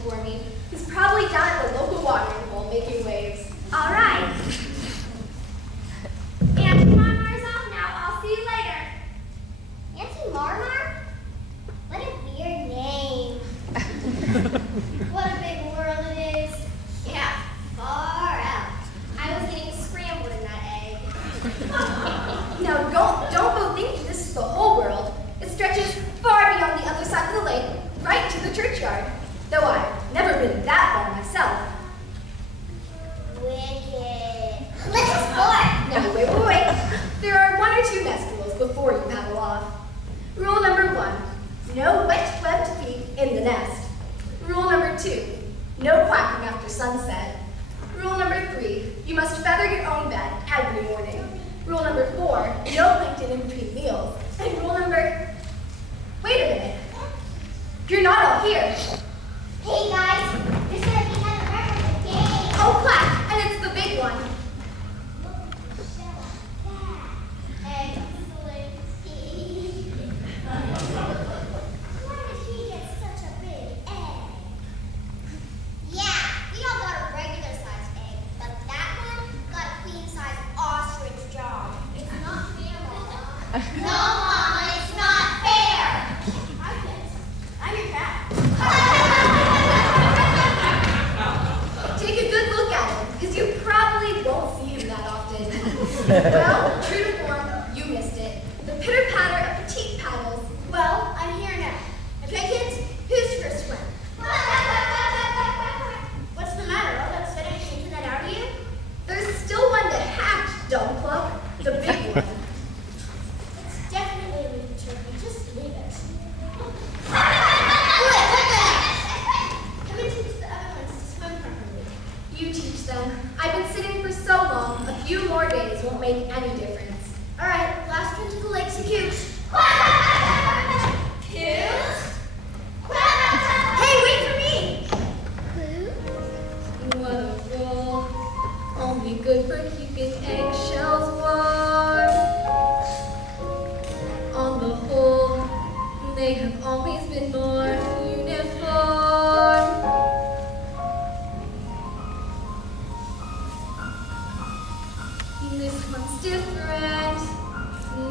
for me. He's probably down at the local watering hole making waves. All right. Auntie Marmar's off now. I'll see you later. Auntie Marmar? What a weird name. What a big world it is. Yeah, far out. I was getting scrambled in that egg. Now, don't go thinking this is the whole world. It stretches far beyond the other side of the lake, right to the churchyard. Though I've never been that far myself. Wicked. Let's explore. Now, wait. There are 1 or 2 nest rules before you paddle off. Rule number 1, no wet webbed feet in the nest. Rule number 2, no quacking after sunset. Rule number 3, you must feather your own bed every morning. Rule number 4, no plankton in between meals. And rule number... Wait a minute. You're not all here. Hey guys, there's gonna be another record game. Oh, clap, and it's the big one. Well, true to form, you missed it. The pitter-patter of petite paddles. Well, I'm here now. Okay, kids? Who's first swim? What's the matter? All that sudden taking that out of you? There's still one to hatch, dumb cluck. The big one. It's definitely a leaf turkey. Just leave it. Come and teach the other ones to swim properly. You teach them. I've been sitting for so long, a few more days won't make any difference. All right, last one to the lakes and cubes. Hey, wait for me! What a roll. Only good for keeping eggshells warm. On the whole, they have always been more uniform. This one's different.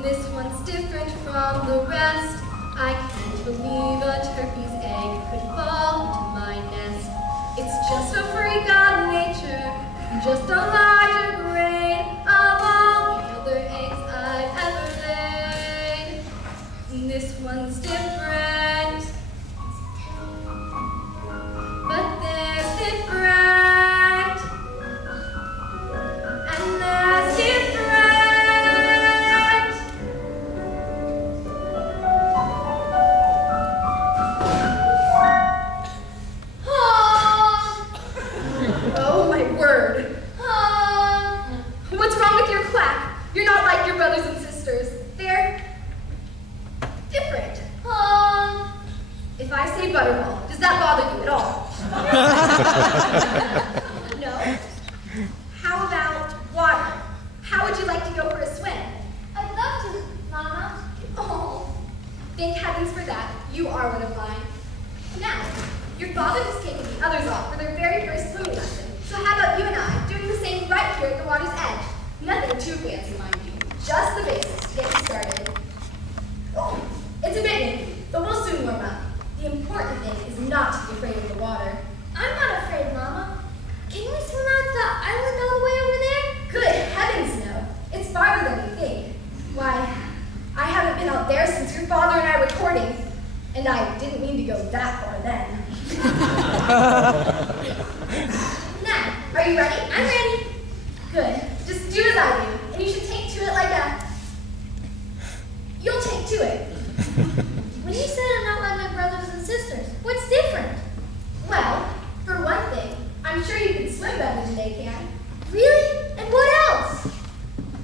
This one's different from the rest. I can't believe a turkey's egg could fall into my nest. It's just a freak of nature, just a larger grain of all the other eggs I've ever laid. This one's different, but there's different, and there's different. Oh my word. What's wrong with your quack? You're not like your brothers and sisters. They're different. If I say butterball, does that bother you at all? No? How about water? How would you like to go for a swim? I'd love to, Mama. Oh, thank heavens for that. You are one of mine. Now, your father has taken the others off for their very first swimming lesson. So how about you and I doing the same right here at the water's edge? Nothing too fancy, mind you. Just the basics to get you started. Oh, it's a bit new, but we'll soon warm up. The important thing is not to be afraid of the water. I'm not afraid, Mama. Can we swim out the island all the way over there? Good heavens, no. It's farther than you think. Why, I haven't been out there since your father and I were courting. And I didn't mean to go that far then. Now, are you ready? I'm ready. Good. Just do as I do. And you should take to it like a... You'll take to it. When you said I'm not like my brothers and sisters, what's different? Well, for one thing, I'm sure you can swim better than they can. Really? And what else?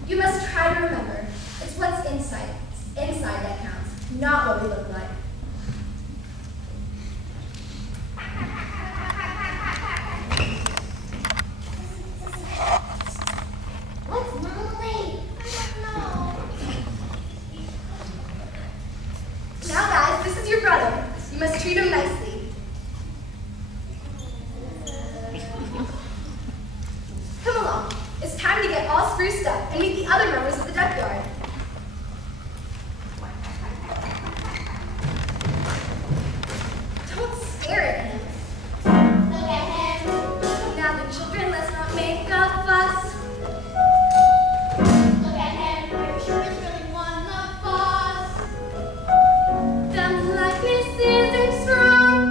You must try to remember. It's what's inside that counts, not what we look like. What's marmalade? I don't know. Now guys, this is your brother. You must treat him nicely. all spruced up and meet the other members of the duck yard. Don't stare at him. Look at him. Now the children, let's not make a fuss. Look at him. I'm sure he's really one of us. The likeness isn't strong,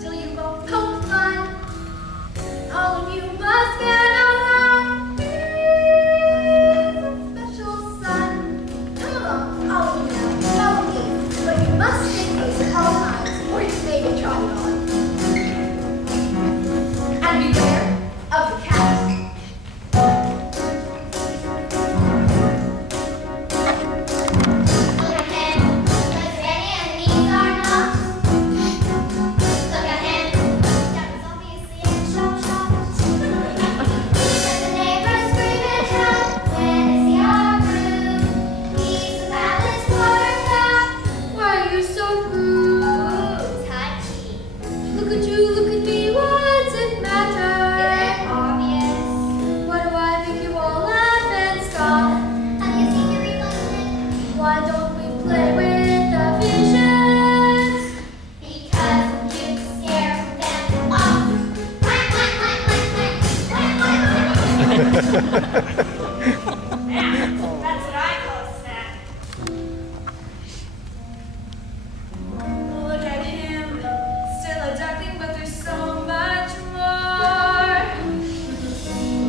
still you won't poke fun. All of you must get along. He's a special son. Come along, all of you now, follow me. But you must stay safe at all times, or you may be trodden on. And beware of the cat. Look at him. Does any enemies are not? Look at him. That was obviously a shot. Let the neighbors scream and shout. When is your room? He's a palace waterfowl. Why are you so rude? Touchy. Look at you, look at me, what's it matter? Is it obvious? Why do I make you all laugh and scoff? Have you seen your reflection? Why don't we play with the visions? Because you scare them off. Quack, quack, quack, quack, quack. Quack, quack, quack. Yeah, that's what I call a snack. Look at him, still a duckling, but there's so much more.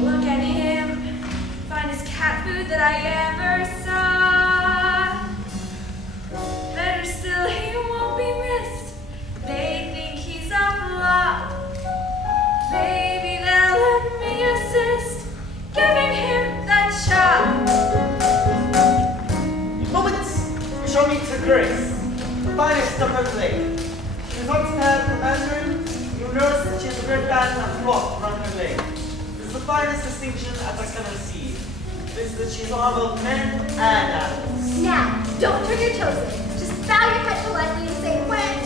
Look at him, finest cat food that I ever saw. Better still, he won't be missed. They think he's a flop. Maybe they'll let me assist, giving him that shot. Moments! Show me to Grace, the finest of her play. She is not spared the mandarin. You notice that she has a red band and flock around her leg. This is the finest distinction as I can receive. This is that she is armed both men and animals. Now, don't turn your toes in. Just bow your head politely and say, when